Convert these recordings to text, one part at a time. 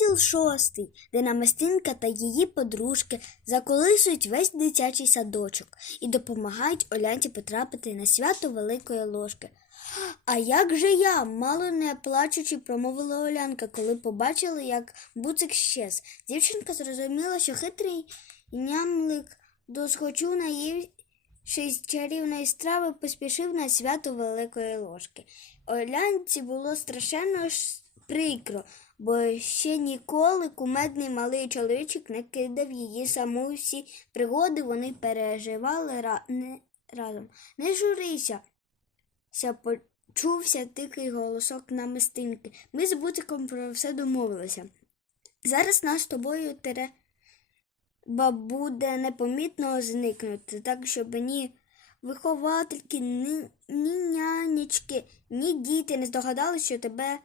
Розділ шостий, де намистинка та її подружки заколисують весь дитячий садочок і допомагають Олянці потрапити на свято Великої ложки. А як же я, мало не плачучи, промовила Олянка, коли побачила, як буцик щез. Дівчинка зрозуміла, що хитрий нямлик досхочу наївшись з чарівної страви, поспішив на свято Великої ложки. Олянці було страшенно прикро, бо ще ніколи кумедний малий чоловічок не кидав її саму всі пригоди вони переживали ра- не, разом. Не журися, ся почувся тихий голосок намистинки. Ми з Бутиком про все домовилися. Зараз нас з тобою тере буде непомітно зникнути, так щоб ні виховательки, ні, ні нянечки, ні діти не здогадалися, що тебе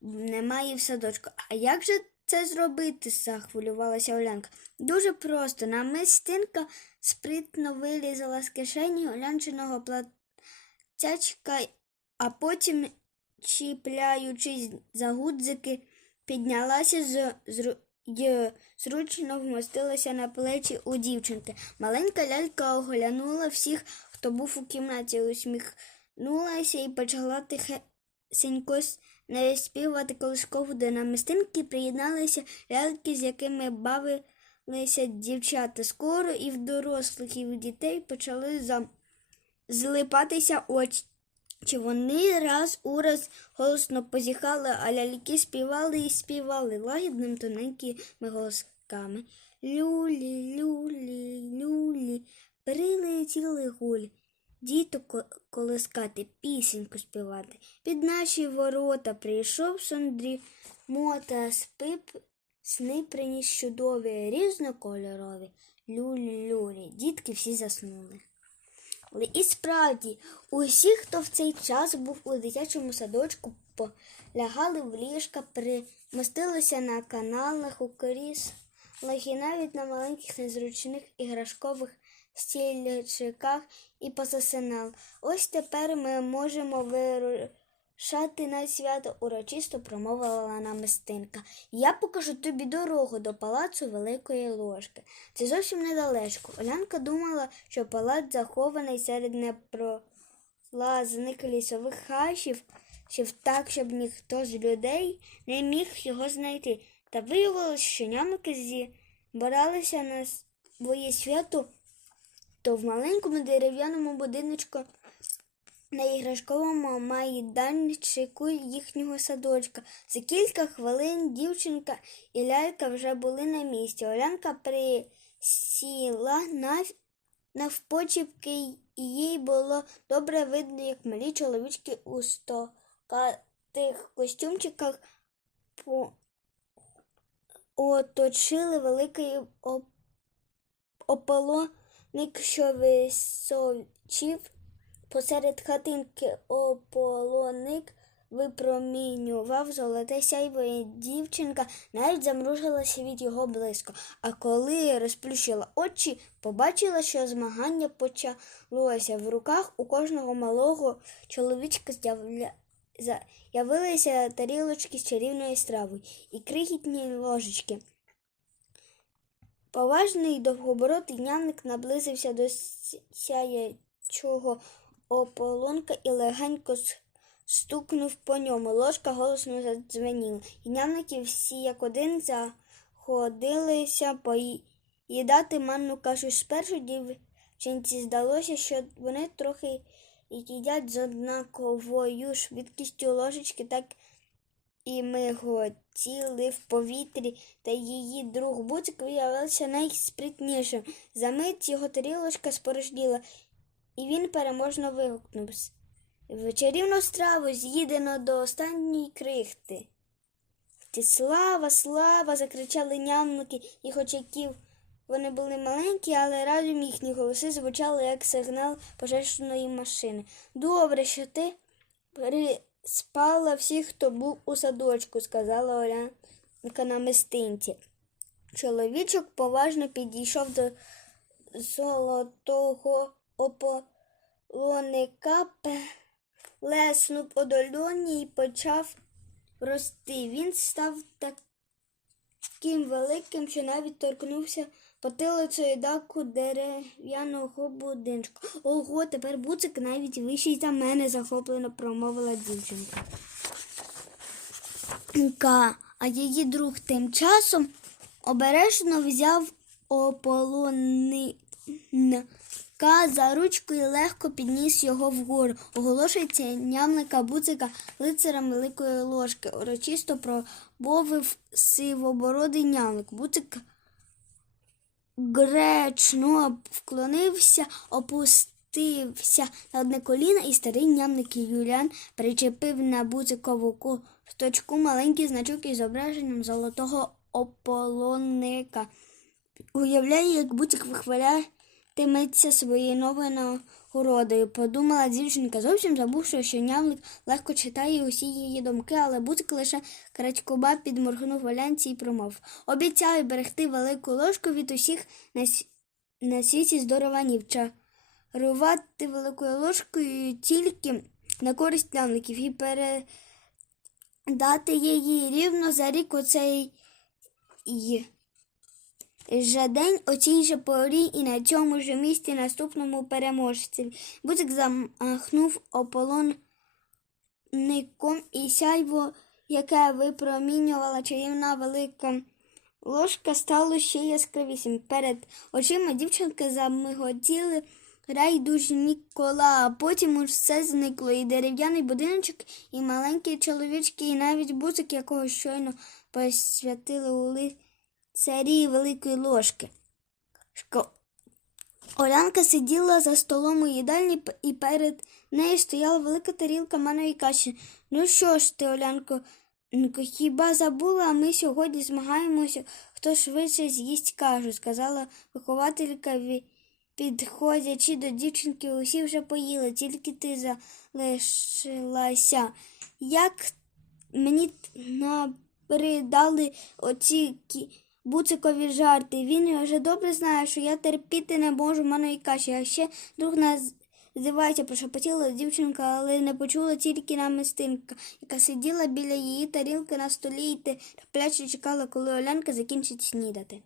немає в садочку. А як же це зробити? захвилювалася Олянка. Дуже просто. Намистинка спритно вилізала з кишені Олянчиного платячка, а потім, чіпляючись за гудзики, піднялася з, й зручно вмостилася на плечі у дівчинки. Маленька лялька оглянула всіх, хто був у кімнаті, усміхнулася і почала тихесенько с- не співати колискову до намистинки, приєдналися ляльки, з якими бавилися дівчата. Скоро і в дорослих, і в дітей почали за... злипатися очі. Чи вони раз у раз голосно позіхали, а ляльки співали і співали лагідним тоненькими голосками. Люлі, люлі, люлі, прилетіли гулі. Діто ко- колискати, пісеньку співати. Під наші ворота прийшов сондрі, мота спип, сни приніс чудові, різнокольорові. Люлі, люлі, дітки всі заснули. Але і справді, усі, хто в цей час був у дитячому садочку, полягали в ліжка, примостилися на каналах, у кріслах і навіть на маленьких незручних іграшкових стільчиках і позасинали. Ось тепер ми можемо вирушати на свято, урочисто промовила намистинка. Я покажу тобі дорогу до палацу Великої ложки. Це зовсім недалечко. Олянка думала, що палац захований серед непролазних лісових хащів, так, щоб ніхто з людей не міг його знайти. Та виявилось, що нямики зібралися на своє свято, то в маленькому дерев'яному будиночку на іграшковому майданчику їхнього садочка. За кілька хвилин дівчинка і лялька вже були на місці. Олянка присіла нав... навпочіпки, і їй було добре видно, як малі чоловічки у стокатих костюмчиках по... оточили великий оп... ополоник, що височив Посеред хатинки ополоник випромінював золоте сяйво, і дівчинка навіть замружилася від його блиску. А коли розплющила очі, побачила, що змагання почалося. В руках у кожного малого чоловічка з'явля- з'явилися тарілочки з чарівною стравою і крихітні ложечки. Поважний довгоборотий нявник наблизився до сяячого ополонка і легенько стукнув по ньому. Ложка голосно задзвеніла. І нявники всі як один заходилися поїдати манну кашу. Спершу дівчинці здалося, що вони трохи їдять з однаковою швидкістю ложечки, так і миготіли в повітрі, та її друг Буцик виявився найспритнішим. Замить його тарілочка спорожніла, і він переможно вигукнув «С- в чарівну страву з'їдено до останньої крихти. Ти слава, слава! закричали нямники, і хоч яків вони були маленькі, але разом їхні голоси звучали як сигнал пожежної машини. Добре, що ти приспала всіх, хто був у садочку, сказала Олянка на мистинці. Чоловічок поважно підійшов до золотого ополоника, плеснув по долоні і почав рости. Він став таким великим, що навіть торкнувся потилицею даку дерев'яного будинку. Ого, тепер буцик навіть вищий за мене, захоплено промовила дівчинка. Ка, а її друг тим часом обережно взяв ополонника за ручку і легко підніс його вгору. Оголошується нямлика буцика лицарем великої ложки. Урочисто промовив сивобородий нямлик. Буцик гречно вклонився, опустився на одне коліно, і старий нямник Юліан причепив на бузикову кусточку маленький значок із зображенням золотого ополонника. Уявляє, як буцик вихвалятиметься своєю новою нагородою. Подумала дівчинка, зовсім забувши, що нямлик легко читає усі її думки, але буцик лише крадькоба підморгнув валянці і промов. Обіцяю берегти велику ложку від усіх на, с- на світі здорованів. Чарувати великою ложкою тільки на користь нямликів і передати її рівно за рік оцей. Же день о цій же порі і на цьому ж місці наступному переможцеві. Буцик замахнув ополонником і сяйво, яке випромінювала чарівна велика ложка, стало ще яскравішим. Перед очима дівчинки замиготіли райдужні кола, а потім уж все зникло, і дерев'яний будиночок, і маленькі чоловічки, і навіть буцик, якого щойно посвятили у лицарі великої ложки. Шко... Олянка сиділа за столом у їдальні і перед нею стояла велика тарілка маної каші. Ну що ж ти, Олянко, хіба забула, а ми сьогодні змагаємося, хто швидше з'їсть кашу, сказала вихователька, підходячи до дівчинки, усі вже поїли, тільки ти залишилася. Як мені набридали оці буцикові жарти. Він вже добре знає, що я терпіти не можу маної каші, а ще друг нас. Здивається, прошепотіла дівчинка, але не почула тільки намистинка, яка сиділа біля її тарілки на столі і терпляче чекала, коли Олянка закінчить снідати.